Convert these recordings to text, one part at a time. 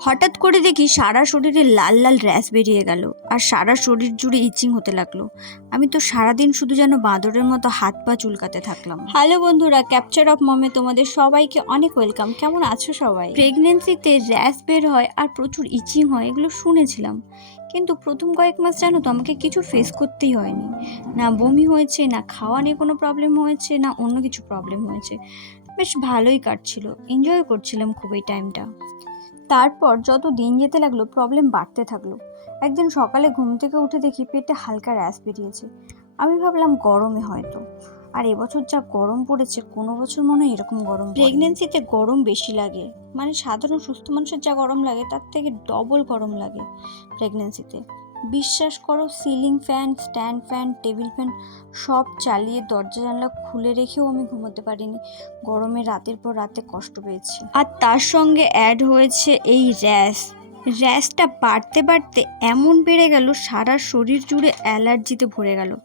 হঠাৎ করে দেখি সারা শরীরে লাল লাল র্যাশ বেরিয়ে গেল আর সারা শরীর জুড়ে ইচিং হতে লাগল। আমি তো সারাদিন শুধু যেন বাঁদরের মতো হাত পা চুলকাতে থাকলাম। হ্যালো বন্ধুরা ক্যাপচার অফ মমে তোমাদের সবাইকে অনেক ওয়েলকাম কেমন আছো সবাই? প্রেগনেন্সিতে র্যাশ বের হয় আর প্রচুর ইচিং হয়, এগুলো শুনেছিলাম। কিন্তু প্রথম কয়েক মাস জানো তো আমাকে কিছু ফেস করতেই হয়নি। না বমি হয়েছে, না খাওয়া নিয়ে কোনো প্রবলেম হয়েছে, না অন্য কিছু প্রবলেম হয়েছে। বেশ ভালোই কাটছিল। এনজয় করছিলাম খুব এই টাইমটা তারপর যত দিন যেতে লাগল প্রবলেম বাড়তে থাকল। একদিন সকালে ঘুম থেকে উঠে দেখি পেটে হালকা র্যাশ বেরিয়েছে। আমি ভাবলাম গরমে হয়তো। আর এবছর যা গরম পড়েছে, কোনো বছর মনে হয় এরকম গরম প্রেগনেন্সিতে গরম বেশি লাগে। মানে সাধারণ সুস্থ মানুষের যা গরম লাগে, তার থেকে ডবল গরম লাগে প্রেগনেন্সিতে বিশ্বাস করো ceiling fan stand fan table fan সব চালিয়ে দরজা জানলা খুলে রেখেও আমি ঘুমোতে পারিনি। গরমে রাতের পর রাতে কষ্ট পেয়েছি। আর তার সঙ্গে অ্যাড হয়েছে এই র্যাশ। র্যাশটা বাড়তে বাড়তে এমন বেড়ে গেল, সারা শরীর জুড়ে অ্যালার্জিতে ভরে গেল।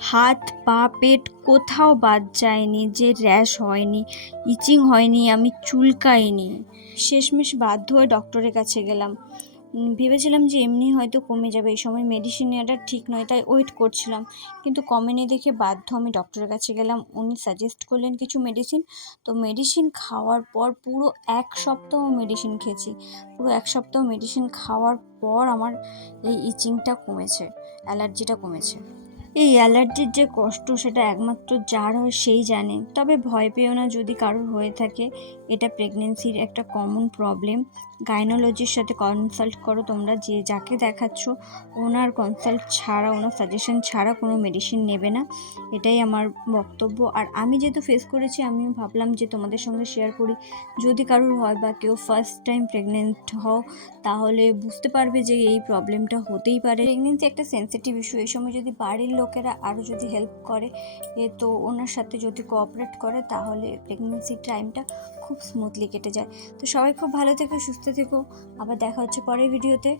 হাত, পা, পেট কোথাও বাদ যায়নি যে র্যাশ হয়নি, ইচিং হয়নি, আমি চুলকাইনি। শেষমেশ বাধ্য হয়ে ডক্টরের কাছে গেলাম। ভেবেছিলাম যে এমনি হয়তো কমে যাবে। এই সময় মেডিসিন নেওয়াটা ঠিক নয়, তাই ওয়েট করছিলাম। কিন্তু কমেনি দেখে বাধ্য আমি ডক্টরের কাছে গেলাম। উনি সাজেস্ট করলেন কিছু মেডিসিন তো মেডিসিন খাওয়ার পর পুরো এক সপ্তাহ মেডিসিন খেয়েছি। পুরো এক সপ্তাহ মেডিসিন খাওয়ার পর আমার এই ইচিংটা কমেছে অ্যালার্জিটা কমেছে। এই অ্যালার্জির যে কষ্ট সেটা একমাত্র যার হয় সেই জানে। তবে ভয় পেও না যদি কারোর হয়ে থাকে। এটা প্রেগনেন্সির একটা কমন প্রবলেম গাইনোলজির সাথে কনসাল্ট করো তোমরা যে যাকে দেখাচ্ছ। ওনার কনসাল্ট ছাড়া, ওনার সাজেশন ছাড়া কোনো মেডিসিন নেবে না। এটাই আমার বক্তব্য। আর আমি যেহেতু ফেস করেছি, আমিও ভাবলাম যে তোমাদের সঙ্গে শেয়ার করি। যদি কারোর হয় বা কেউ ফার্স্ট টাইম প্রেগনেন্ট হও, তাহলে বুঝতে পারবে যে এই প্রবলেমটা হতেই পারে। প্রেগনেন্সি একটা সেন্সিটিভ ইস্যু এই সময় যদি বাড়ির লোকেরা আরও যদি হেল্প করে, এ তো ওনার সাথে যদি কোঅপারেট করে, তাহলে প্রেগনেন্সির টাইমটা খুব স্মুথলি কেটে যায়। তো সবাই খুব ভালো থেকো, সুস্থ থেকো। আবার দেখা হচ্ছে পরের ভিডিওতে